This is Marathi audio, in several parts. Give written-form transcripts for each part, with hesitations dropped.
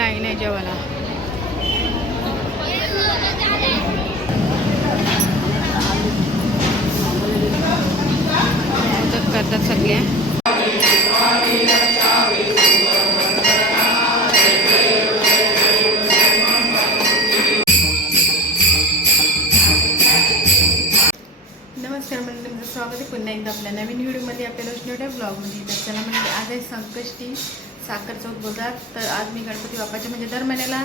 लाईन आहे जेवायला. मोदक करतात सगळे. नमस्कार मंडळी, तुमचं स्वागत आहे पुन्हा एकदा आपल्या नवीन व्हिडिओमध्ये, आपल्या रोशनीच्या ब्लॉगमध्ये. तर चला म्हणजे आज आहे संकष्टी साखर चौथ बघा. तर आज मी गणपती बाप्पाच्या म्हणजे दर महिन्याला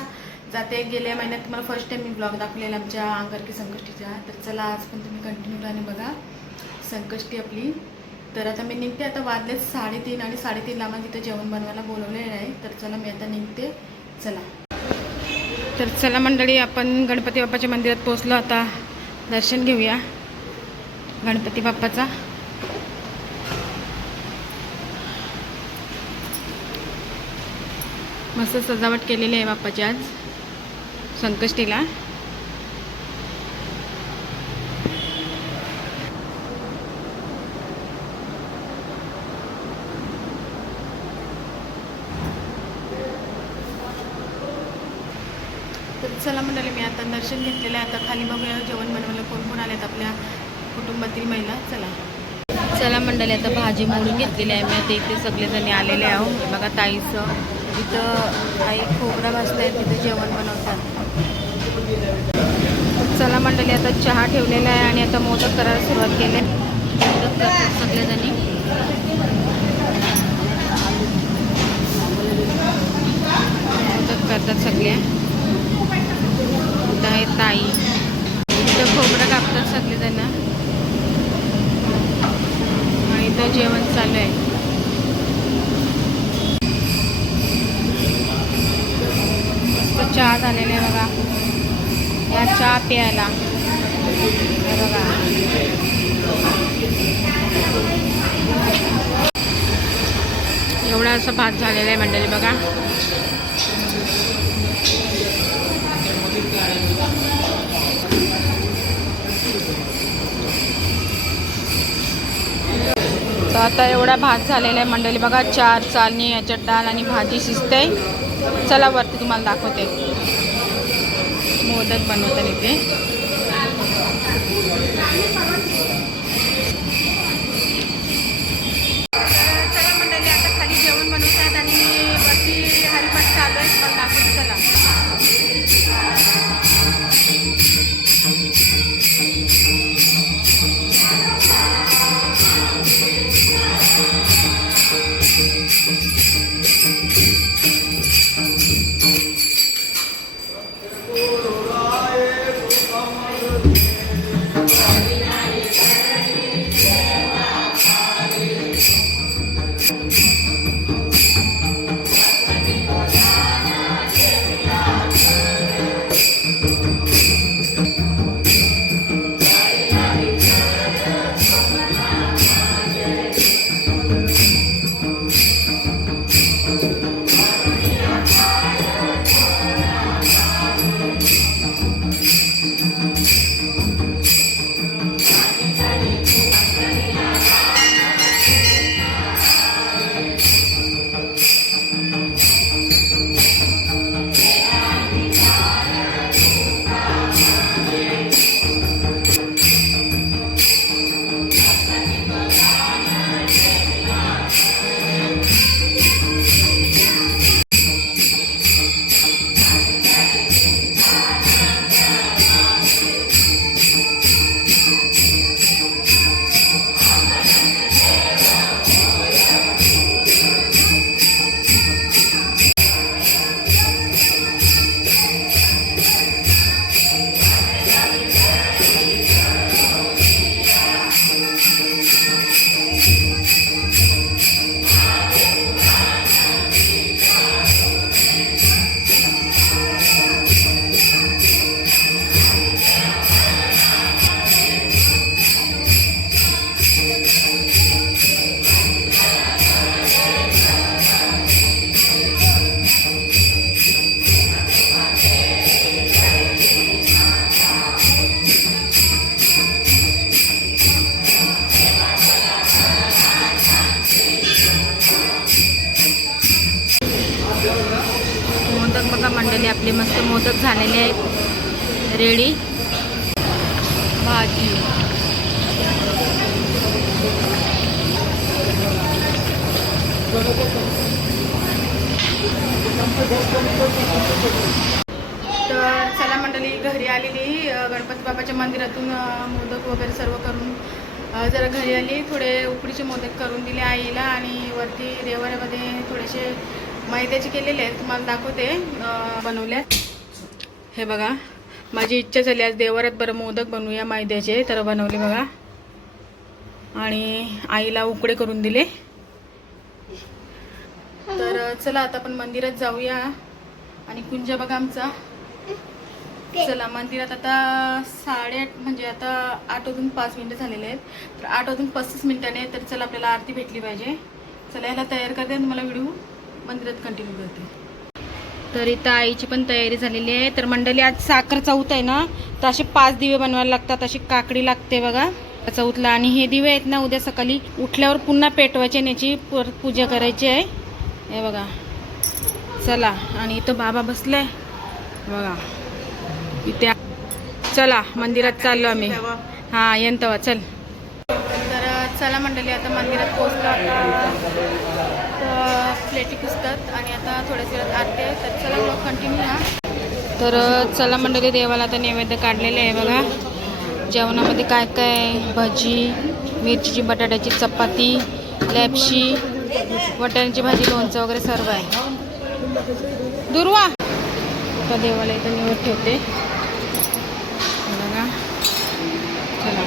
जाते. गेल्या महिन्यात तुम्हाला फर्स्ट टाइम मी ब्लॉग दाखवलेला आमच्या अंगारकी संकष्टीचा. तर चला आज पण तुम्ही कंटिन्यू राहणे बघा संकष्टी आपली. तर आता मी निघते. आता वाजले 3:30 आणि 3:30ला आम्हाला तिथं जेवण बनवायला बोलवलेलं आहे. तर चला मी आता निघते. चला तर चला मंडळी, आपण गणपती बाप्पाच्या मंदिरात पोचलो. आता दर्शन घेऊया गणपती बाप्पाचा. मस्त सजावट केलेली आहे बाप्पाची आज संकष्टीला. तर चला मंडळी, मी आता दर्शन घेतलेलं आहे. आता खाली बघूया जेवण बनवायला कोण कोण आलेत आपल्या कुटुंबातील महिला. चला मंडळी, आता भाजी मोडून घेतलेली आहे मी. आता इथे सगळेजणी आलेले आहो. बघा ताईचं इथं आई खोबरा भाजत आहे, तिथं जेवण बनवतात. चला मंडळी, आता चहा ठेवलेला आहे आणि आता मोदक करायला सुरुवात केली. मोदक करतात सगळेजणी. मोदक करतात सगळे. इथं आहे ताई, इथं खोबरं कापतात सगळेजण आणि इथं जेवण चालू आहे. मस्त चहा झालेला आहे बघा. या चहा प्यायला बघा. एवढा असा भात झालेला आहे मंडळी बघा. तर आता एवढा भात झालेला आहे मंडळी बघा. 4 चालणी, याच्यात डाळ आणि भाजी शिजते. चला वरती तुम्हाला दाखवते मोदक बनवतात इथे. चला मंडळी, आता खाली जेवण बनवतात आणि वरती हरिपाठ चालू आहे. तुम्हाला दाखवते चला. मंडळी आपले मस्त मोदक झालेले आहेत रेडी. भाजी तर चला मंडळी, घरी आलेली गणपती बाबाच्या मंदिरातून मोदक वगैरे सर्व करून जरा घरी आली. थोडे उकडीचे मोदक करून दिले आईला आणि वरती देवाऱ्यामध्ये थोडेसे मैद्याचे केलेले आहेत, तुम्हाला दाखवते बनवले. हे बघा, माझी इच्छा झाली आज देवाऱ्यात बरं मोदक बनवूया मैद्याचे, तर बनवले बघा आणि आईला उकडे करून दिले. तर चला आता आपण मंदिरात जाऊया. आणि कुंजा बघा आमचा. चला मंदिरात आता 8:30 म्हणजे आता 8:05 झालेले आहेत, तर 8:35 तर चला आपल्याला आरती भेटली पाहिजे. चला याला तयार करते आणि तुम्हाला व्हिडिओ मंदिरात कंटिन्यू करते. तर इथं आईची पण तयारी झालेली आहे. तर मंडळी आज साखर चौथ आहे ना, तर असे 5 दिवे बनवायला लागतात. अशी काकडी लागते बघा चौथला. आणि हे दिवे आहेत ना, उद्या सकाळी उठल्यावर पुन्हा पेटवायचे आणि याची पूजा करायची आहे. हे बघा. चला, आणि इथं बाबा बसले बघा इथे. चला मंदिरात चाललो आम्ही. हां येन तवा चल. तर चला मंडळी, आता मंदिरात पोहोचलो. आता प्लेटी पुसतात आणि आता थोड्याच वेळात आरती आहे. तर चला ब्लॉग कंटिन्यू हा. तर चला मंडळी, देवाला आता नैवेद्य काढलेले आहे बघा. जेवणामध्ये काय काय, भजी, मिरचीची बटाट्याची चपाती, लॅपशी, वाटाण्याची भाजी, लोणचं वगैरे सर्व आहे. दुर्वा आता देवाला इथं निवड ठेवते बघा. चला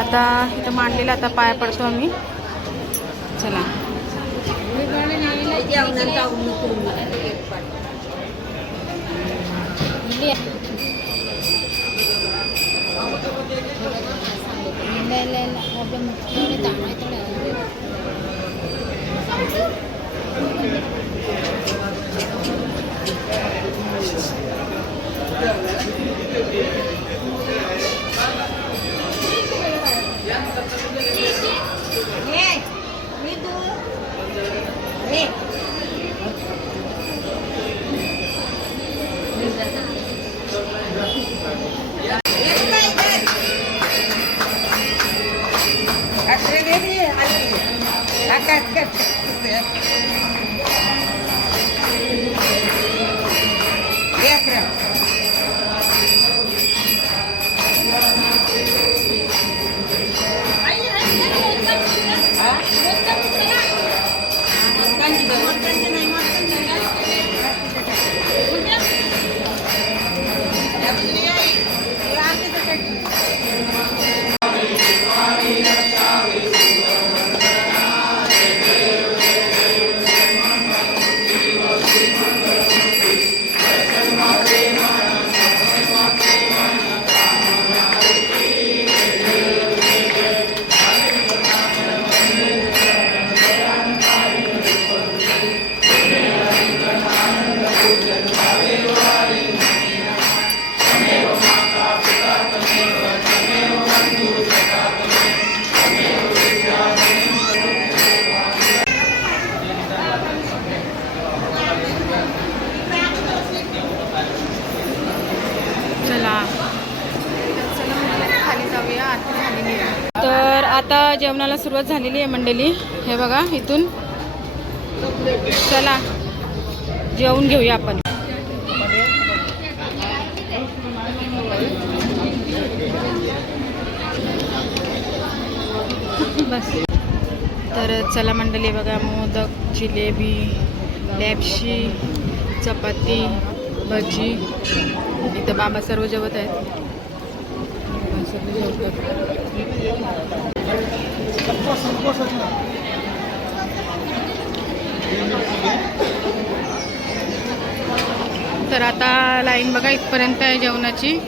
आता इथं मांडलेलं, आता पाया पडतो आम्ही. चला तर आता जेवणाला सुरुवात झालेली आहे मंडळी. हे बघा इथून. चला जेवून घेऊया आपण. बस. तर चला मंडळी बघा, मोदक, जिलेबी, लॅपशी, चपाती, भजी. इथं बाबा सर्व जेवत आहेत. तर आता लाईन बघा इथपर्यंत आहे जेवणाची.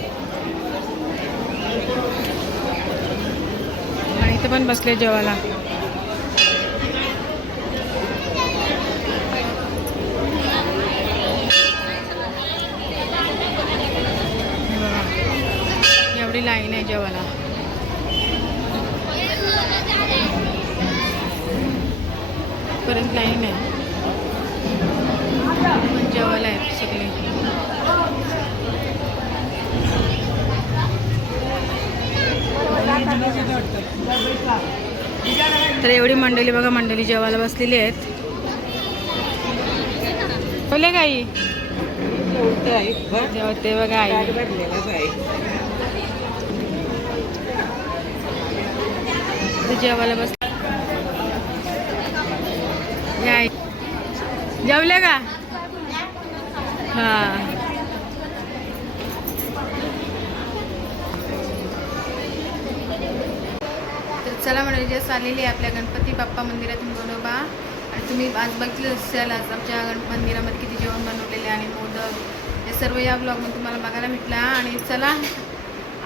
आणि इथं पण बसले जेवायला. एवढी लाईन आहे जेवायला. पर्यंत लाईन आहे. जेवायला आहेत सगळे. तर एवढी मंडळी बघा, मंडळी जेवायला बसलेली आहेत. बोले का आई? जेवते बघा आई. जेवायला बस. आई जेवले का? हा. चला म्हणजे जस्ट आलेली आहे आपल्या गणपती बाप्पा मंदिरातून बनोबा. आणि तुम्ही आज बघितलं असेल आज आमच्या मंदिरामध्ये किती जेवण बनवलेले आणि मोदक हे सर्व या ब्लॉगमध्ये तुम्हाला बघायला भेटला. आणि चला,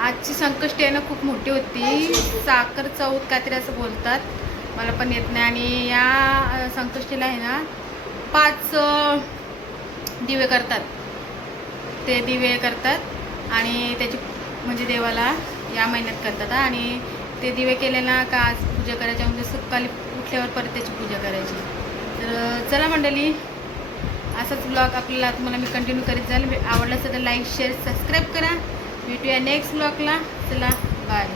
आजची संकष्टी आहे ना खूप मोठी होती. साखर चौथ काहीतरी असं बोलतात, मला पण येत नाही. आणि या संकष्टीला आहे ना 5 दिवे करतात. ते दिवे करतात आणि त्याची म्हणजे देवाला या महिन्यात करतात. आणि ते दिवे केले ना का आज पूजा करायची, म्हणजे सकाळी उठल्यावर परत त्याची पूजा करायची. तर चला मंडळी, असाच ब्लॉग आपल्याला तुम्हाला मी कंटिन्यू करीत जाईल. आवडलं असेल तर लाईक शेअर सबस्क्राईब करा. भेटूया नेक्स्ट ब्लॉगला. चला बाय.